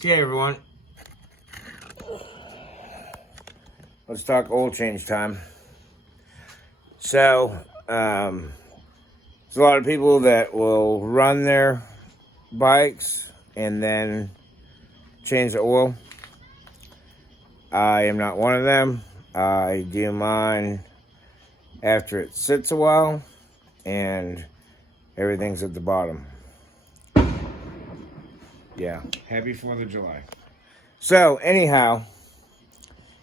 Okay, everyone. Let's talk oil change time. So, there's a lot of people that will run their bikes and then change the oil. I am not one of them. I do mine after it sits a while and everything's at the bottom. Yeah, happy 4th of July. So, anyhow,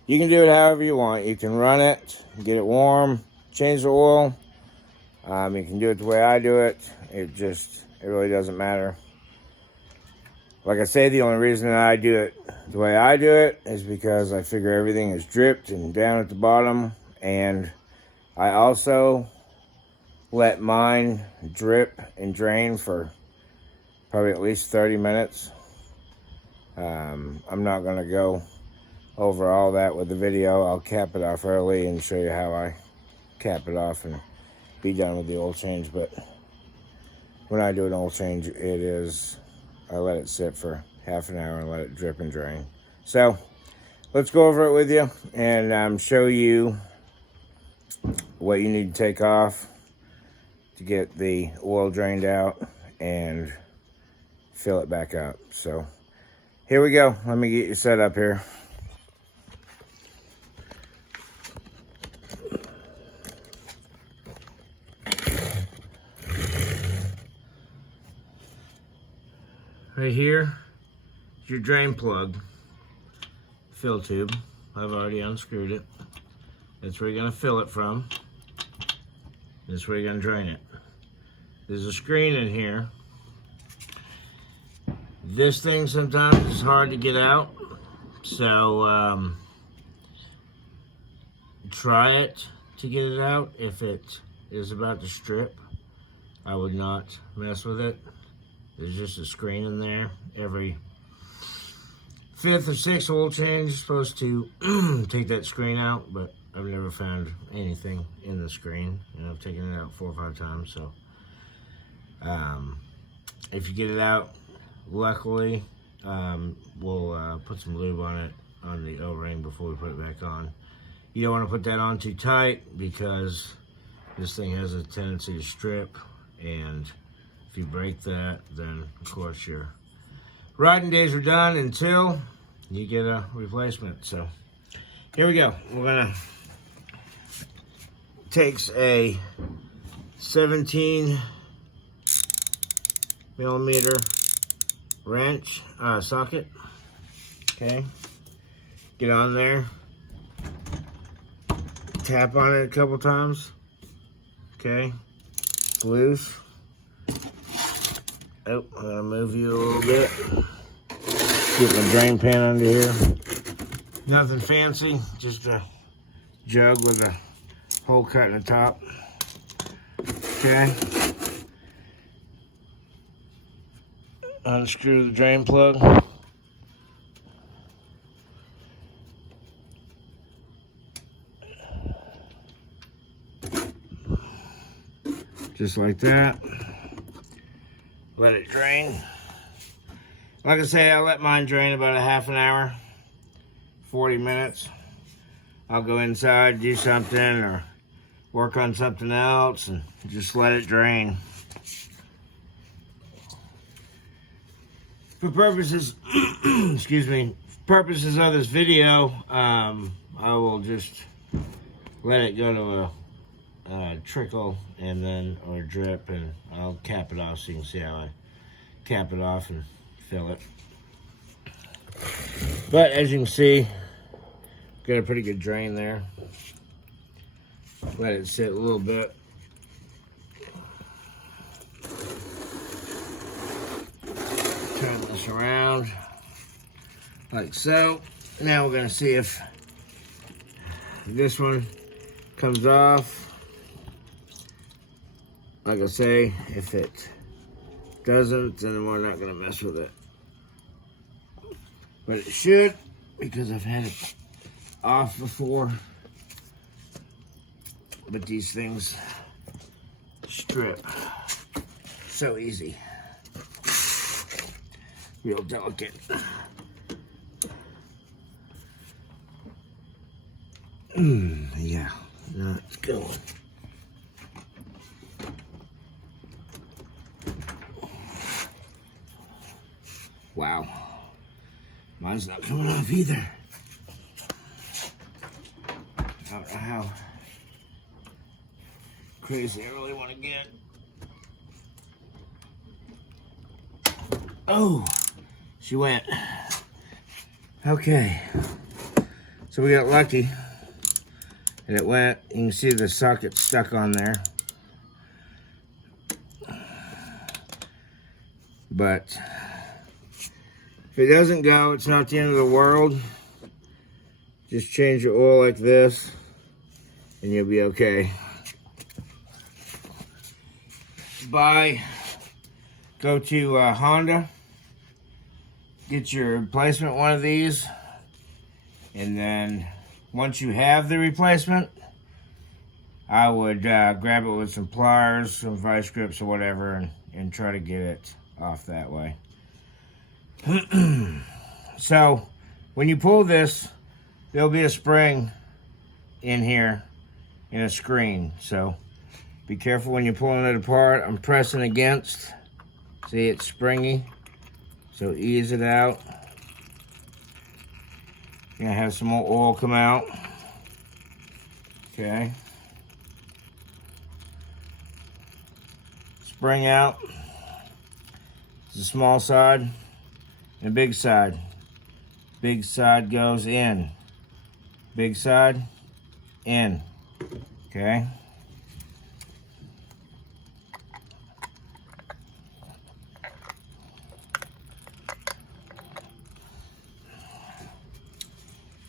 you can do it however you want. You can run it, get it warm, change the oil. You can do it the way I do it. It really doesn't matter. Like I say, the only reason that I do it the way I do it is because I figure everything is dripped and down at the bottom. And I also let mine drip and drain for probably at least 30 minutes. I'm not going to go over all that with the video. I'll cap it off early and show you how I cap it off and be done with the oil change. But when I do an oil change, I let it sit for half an hour and let it drip and drain. So let's go over it with you and show you what you need to take off to get the oil drained out and fill it back up. So here we go. Let me get you set up here. Right here is your drain plug, fill tube. I've already unscrewed it. That's where you're gonna fill it from. That's where you're gonna drain it. There's a screen in here. This thing sometimes is hard to get out, so try it to get it out. If it is about to strip, I would not mess with it. There's just a screen in there. Every 5th or 6th oil change is supposed to take that screen out, but I've never found anything in the screen, and I've taken it out 4 or 5 times. So if you get it out, luckily we'll put some lube on it, on the O-ring, before we put it back on. You don't want to put that on too tight because this thing has a tendency to strip, and if you break that, then of course your riding days are done until you get a replacement. So here we go. We're gonna takes a 17 millimeter wrench socket. Okay, get on there, tap on it a couple times. Okay, it's loose. Oh, I'm gonna move you a little bit. Get my drain pan under here. Nothing fancy, just a jug with a hole cut in the top. Okay. Unscrew the drain plug. Just like that. Let it drain. Like I say, I let mine drain about a half an hour, 40 minutes. I'll go inside, do something, or work on something else, and just let it drain. For purposes, excuse me, purposes of this video, I will just let it go to a trickle and then, or drip, and I'll cap it off so you can see how I cap it off and fill it. But as you can see, got a pretty good drain there. Let it sit a little bit. Turn this around like so. Now we're going to see if this one comes off. Like I say, if it doesn't, then we're not going to mess with it. But it should, because I've had it off before. But these things strip so easy. Real delicate. it's going. Wow. Mine's not coming off either. I don't know how crazy I really want to get. Oh, she went. Okay. So we got lucky. And it went. You can see the socket stuck on there. But if it doesn't go, it's not the end of the world. Just change your oil like this, and you'll be okay. Go to Honda, get your replacement one of these, and then once you have the replacement, I would grab it with some pliers, some vice grips or whatever, and try to get it off that way. So when you pull this, there'll be a spring in here and a screen. So be careful when you're pulling it apart. I'm pressing against. See, it's springy. So ease it out. You're gonna have some more oil come out. Okay. Spring out. It's a small side and a big side. Big side goes in. Big side, in. Okay.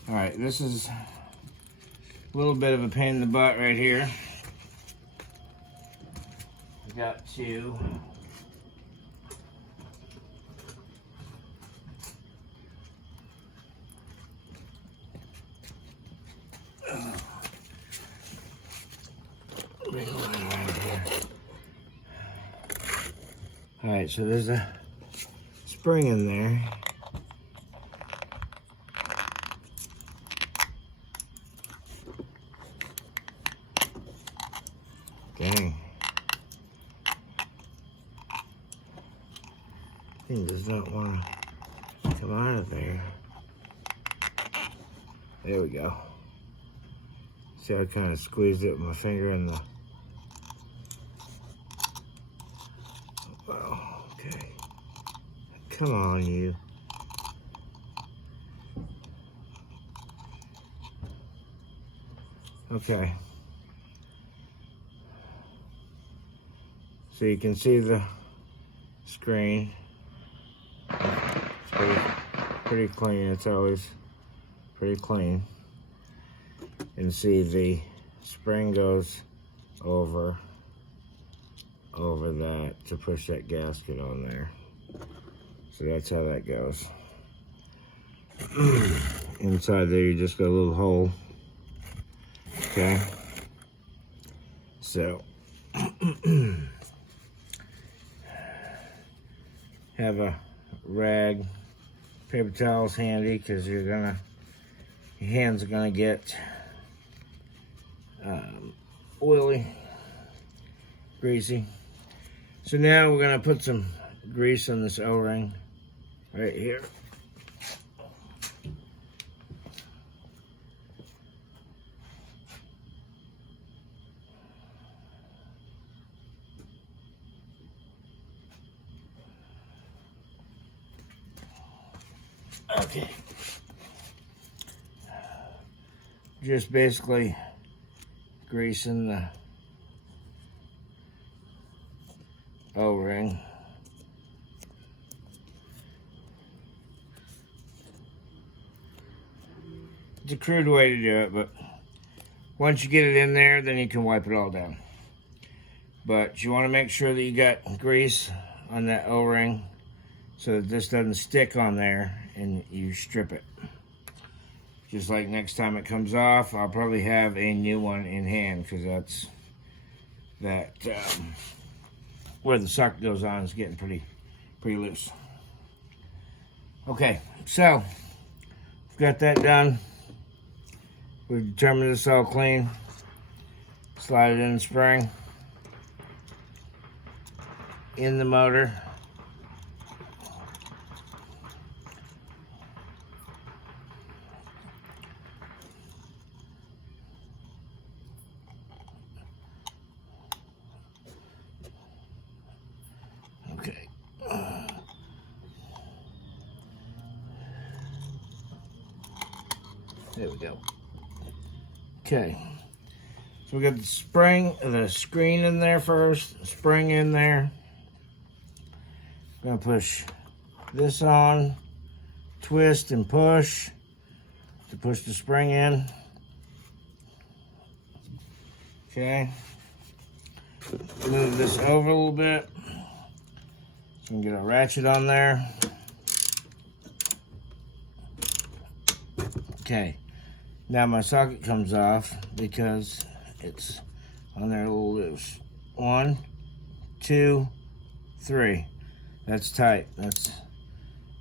All right, this is a little bit of a pain in the butt right here. We got to bring a line around here. All right, so there's a spring in there. Dang. Thing does not want to come out of there. There we go. See, I kind of squeezed it with my finger in the... Oh, okay. Come on, you. Okay. So you can see the screen. It's pretty clean. It's always pretty clean. And see the spring goes over that to push that gasket on there. So that's how that goes. Inside there, you just got a little hole. Okay. So have a rag, paper towels handy, because your hands are gonna get oily, greasy. So now we're gonna put some grease on this O-ring right here. Okay. Just basically greasing the O-ring. It's a crude way to do it, but once you get it in there, then you can wipe it all down. But you want to make sure that you got grease on that O-ring so that this doesn't stick on there and you strip it. Just like next time it comes off, I'll probably have a new one in hand, because where the socket goes on is getting pretty loose. Okay, so we've got that done. We've determined it's all clean. Slide it in the spring, in the motor. Okay. There we go. Okay. So we got the screen in there first, spring in there. I'm gonna push this on, twist and push to push the spring in. Okay. Move this over a little bit. So we can get our ratchet on there. Okay. Now my socket comes off because it's on there a little loose. 1, 2, 3. That's tight. That's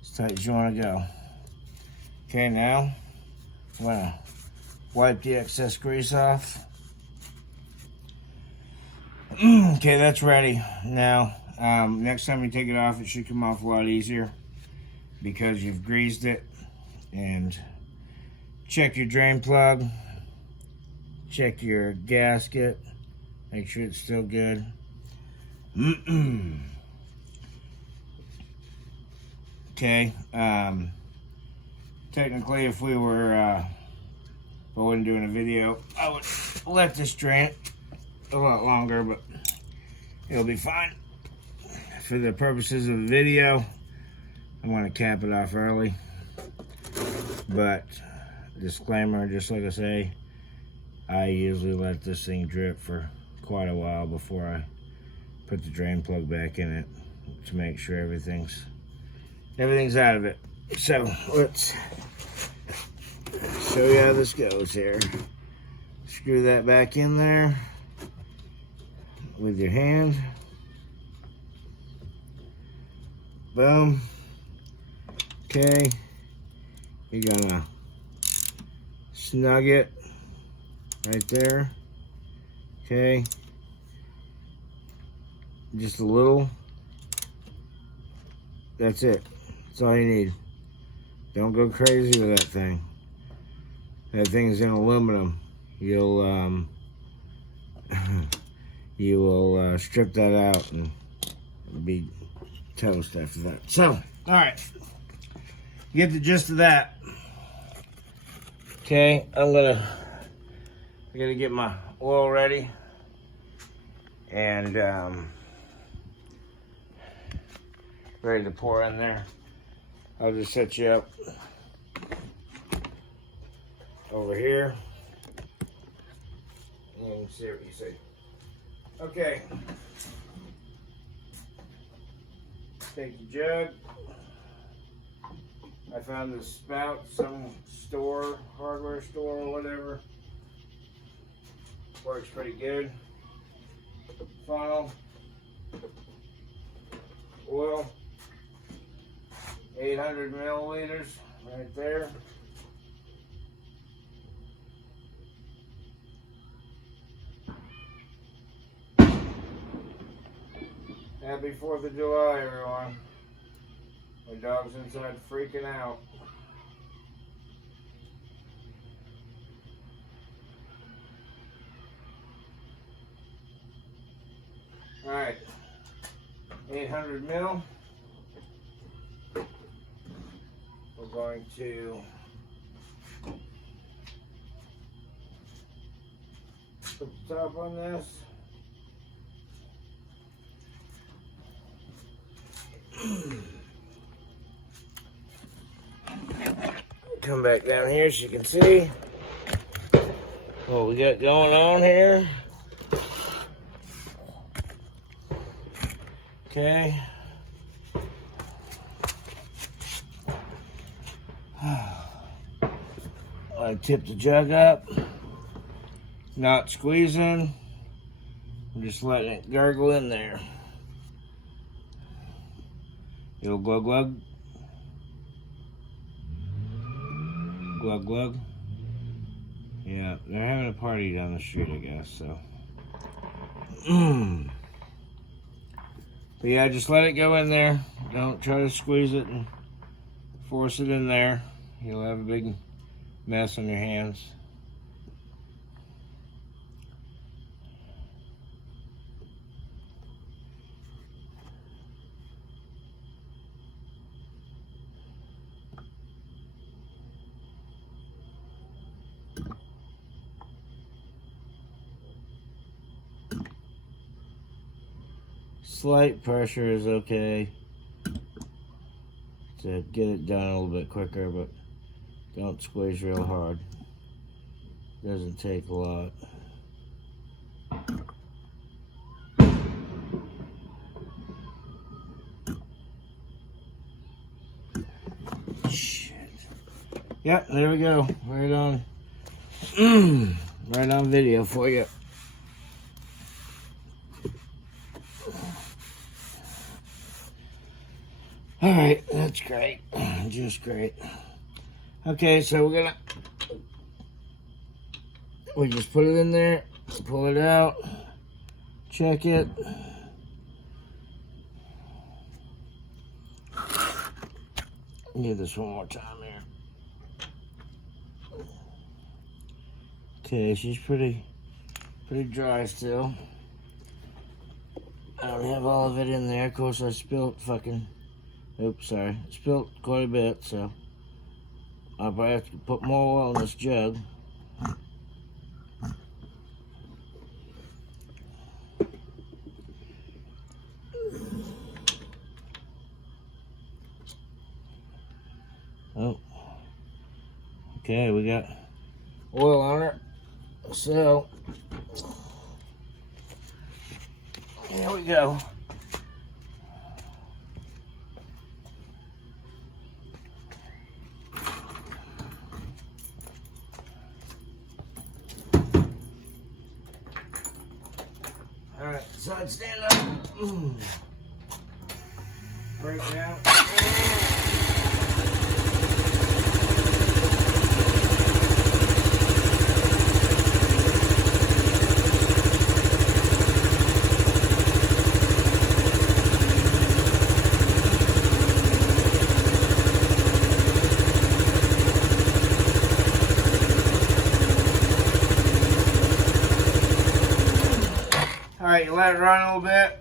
as tight as you want to go. Okay, now I'm gonna wipe the excess grease off. Okay, that's ready. Now, next time you take it off, it should come off a lot easier because you've greased it. And check your drain plug. Check your gasket. Make sure it's still good. Okay. Technically, if I wasn't doing a video, I would let this drain a lot longer, but it'll be fine. For the purposes of the video, I'm going to cap it off early. But, disclaimer, just like I say, I usually let this thing drip for quite a while before I put the drain plug back in it to make sure everything's out of it. So, let's show you how this goes here. Screw that back in there with your hand. Boom. Okay. You're gonna snug it right there. Okay. Just a little. That's it. That's all you need. Don't go crazy with that thing. That thing is in aluminum. You'll you will strip that out and be toast after that. So, all right. You get the gist of that. Okay, I gotta get my oil ready and ready to pour in there. I'll just set you up over here and see what you see. Okay. Take the jug. I found this spout, some store, hardware store or whatever. Works pretty good. Funnel. Oil. 800 milliliters right there. Happy 4th of July, everyone. My dog's inside freaking out. Alright. 800 mil. We're going to put the top on this. Come back down here so you can see what we got going on here. Okay. I tip the jug up, not squeezing. I'm just letting it gargle in there. It'll glug glug. Glug glug. Yeah, they're having a party down the street, I guess, so But yeah, just let it go in there. Don't try to squeeze it and force it in there. You'll have a big mess on your hands. Slight pressure is okay to get it done a little bit quicker, but don't squeeze real hard. Doesn't take a lot. Shit. Yep, there we go. Right on. Right on video for you. Alright, that's great. Just great. Okay, so we just put it in there, pull it out, check it. Do this one more time here. Okay, she's pretty dry still. I don't have all of it in there. Of course, I spilled spilled quite a bit, so I'll probably have to put more oil in this jug. Oh, okay, we got oil on her, so here we go. Alright, side stand up. Break down. Alright, you let it run a little bit.